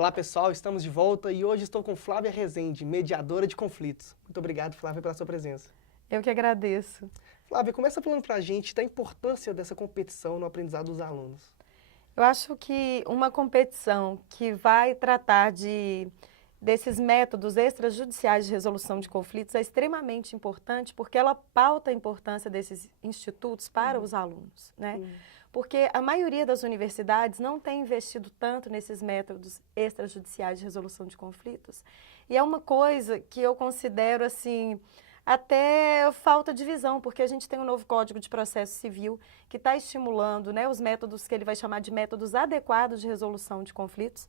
Olá pessoal, estamos de volta e hoje estou com Flávia Rezende, mediadora de conflitos. Muito obrigado, Flávia, pela sua presença. Eu que agradeço. Flávia, começa falando pra gente da importância dessa competição no aprendizado dos alunos. Eu acho que uma competição que vai tratar desses métodos extrajudiciais de resolução de conflitos é extremamente importante porque ela pauta a importância desses institutos para os alunos, né? Porque a maioria das universidades não tem investido tanto nesses métodos extrajudiciais de resolução de conflitos. E é uma coisa que eu considero, assim, até falta de visão, porque a gente tem um novo Código de Processo Civil que está estimulando, né, os métodos que ele vai chamar de métodos adequados de resolução de conflitos,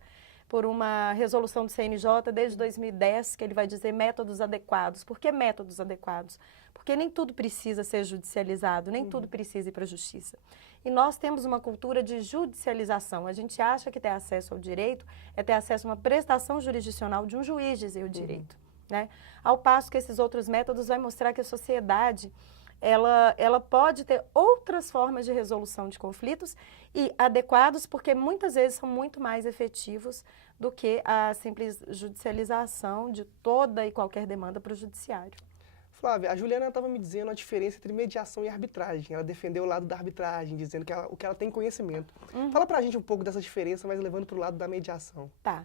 por uma resolução do CNJ desde 2010, que ele vai dizer métodos adequados. Por que métodos adequados? Porque nem tudo precisa ser judicializado, nem tudo precisa ir para a justiça. E nós temos uma cultura de judicialização. A gente acha que ter acesso ao direito é ter acesso a uma prestação jurisdicional de um juiz dizer o direito, né? Ao passo que esses outros métodos vai mostrar que a sociedade ela pode ter outras formas de resolução de conflitos e adequados, porque muitas vezes são muito mais efetivos do que a simples judicialização de toda e qualquer demanda para o judiciário. Flávia, a Juliana estava me dizendo a diferença entre mediação e arbitragem. Ela defendeu o lado da arbitragem, dizendo que o que ela tem conhecimento. Fala pra gente um pouco dessa diferença, mas levando para o lado da mediação. Tá.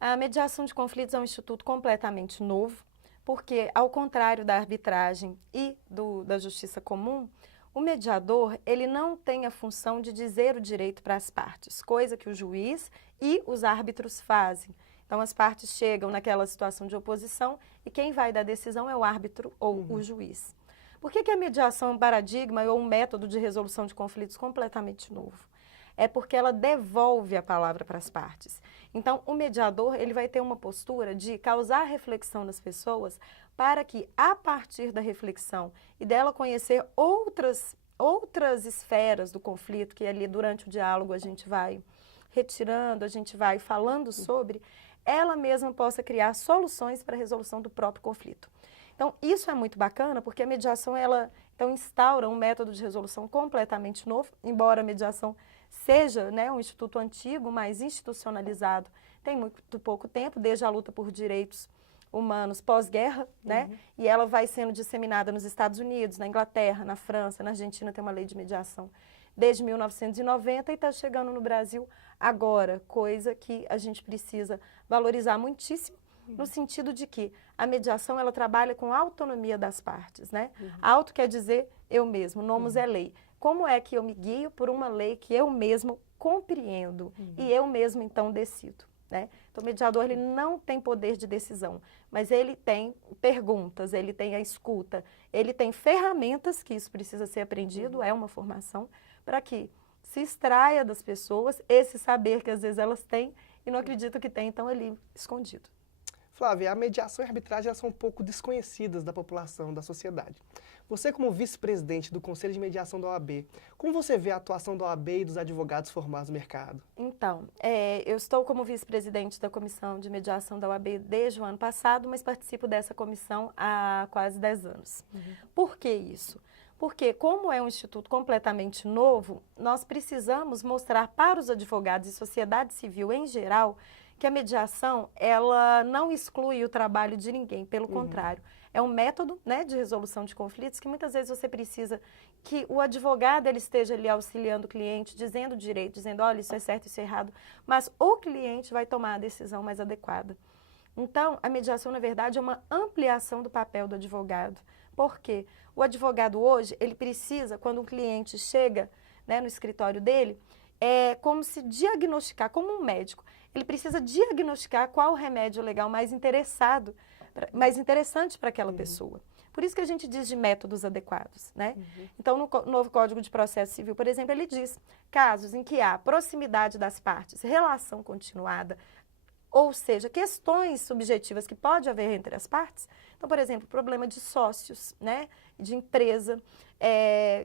A mediação de conflitos é um instituto completamente novo, porque, ao contrário da arbitragem e da justiça comum, o mediador ele não tem a função de dizer o direito para as partes, coisa que o juiz e os árbitros fazem. Então, as partes chegam naquela situação de oposição e quem vai dar a decisão é o árbitro ou o juiz. Por que a mediação é um paradigma ou um método de resolução de conflitos completamente novo? É porque ela devolve a palavra para as partes. Então, o mediador ele vai ter uma postura de causar reflexão nas pessoas para que, a partir da reflexão e dela conhecer outras esferas do conflito, que ali durante o diálogo a gente vai retirando, a gente vai falando sobre, ela mesma possa criar soluções para a resolução do próprio conflito. Então, isso é muito bacana, porque a mediação, ela então, instaura um método de resolução completamente novo, embora a mediação seja, né, um instituto antigo, mas institucionalizado tem muito pouco tempo, desde a luta por direitos humanos pós-guerra, né? E ela vai sendo disseminada nos Estados Unidos, na Inglaterra, na França, na Argentina tem uma lei de mediação desde 1990 e está chegando no Brasil agora, coisa que a gente precisa valorizar muitíssimo, no sentido de que a mediação ela trabalha com a autonomia das partes, né? Auto quer dizer eu mesmo, nomos é lei. Como é que eu me guio por uma lei que eu mesmo compreendo e eu mesmo então decido, né? Então o mediador ele não tem poder de decisão, mas ele tem perguntas, ele tem a escuta, ele tem ferramentas, que isso precisa ser aprendido, é uma formação, para que se extraia das pessoas esse saber que às vezes elas têm e não acreditam que tem, então ali escondido. Flávia, a mediação e a arbitragem elas são um pouco desconhecidas da população, da sociedade. Você, como vice-presidente do Conselho de Mediação da OAB, como você vê a atuação da OAB e dos advogados formados no mercado? Então, eu estou como vice-presidente da Comissão de Mediação da OAB desde o ano passado, mas participo dessa comissão há quase 10 anos. Por que isso? Porque, como é um instituto completamente novo, nós precisamos mostrar para os advogados e sociedade civil em geral que a mediação, ela não exclui o trabalho de ninguém, pelo contrário. É um método, né, de resolução de conflitos que muitas vezes você precisa que o advogado ele esteja ali auxiliando o cliente, dizendo o direito, dizendo, olha, isso é certo, isso é errado, mas o cliente vai tomar a decisão mais adequada. Então, a mediação, na verdade, é uma ampliação do papel do advogado. Por quê? O advogado hoje, ele precisa, quando um cliente chega, né, no escritório dele, é como se diagnosticar, como um médico, ele precisa diagnosticar qual o remédio legal mais interessante para aquela pessoa. Por isso que a gente diz de métodos adequados, né? Então, no novo Código de Processo Civil, por exemplo, ele diz casos em que há proximidade das partes, relação continuada, ou seja, questões subjetivas que pode haver entre as partes. Então, por exemplo, problema de sócios, né, de empresa,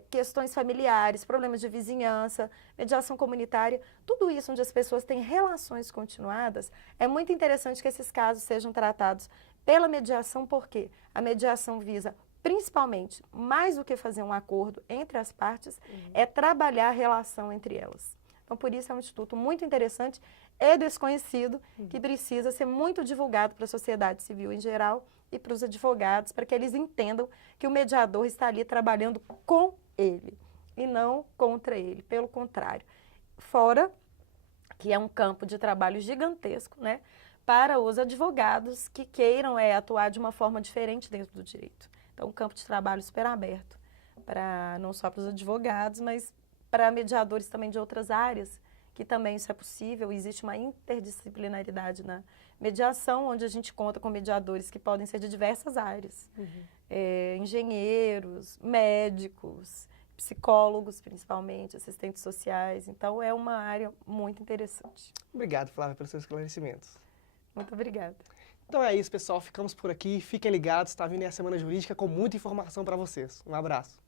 questões familiares, problemas de vizinhança, mediação comunitária, tudo isso onde as pessoas têm relações continuadas, é muito interessante que esses casos sejam tratados pela mediação, porque a mediação visa, principalmente, mais do que fazer um acordo entre as partes, é trabalhar a relação entre elas. Então, por isso é um instituto muito interessante e desconhecido, que precisa ser muito divulgado para a sociedade civil em geral e para os advogados, para que eles entendam que o mediador está ali trabalhando com ele e não contra ele, pelo contrário. Fora que é um campo de trabalho gigantesco, né, para os advogados que queiram atuar de uma forma diferente dentro do direito. Então, um campo de trabalho super aberto, não só para os advogados, mas para mediadores também de outras áreas, que também isso é possível. Existe uma interdisciplinaridade na mediação, onde a gente conta com mediadores que podem ser de diversas áreas. Engenheiros, médicos, psicólogos, principalmente, assistentes sociais. Então, é uma área muito interessante. Obrigado, Flávia, pelos seus esclarecimentos. Muito obrigada. Então é isso, pessoal. Ficamos por aqui. Fiquem ligados. Está vindo aí a Semana Jurídica com muita informação para vocês. Um abraço.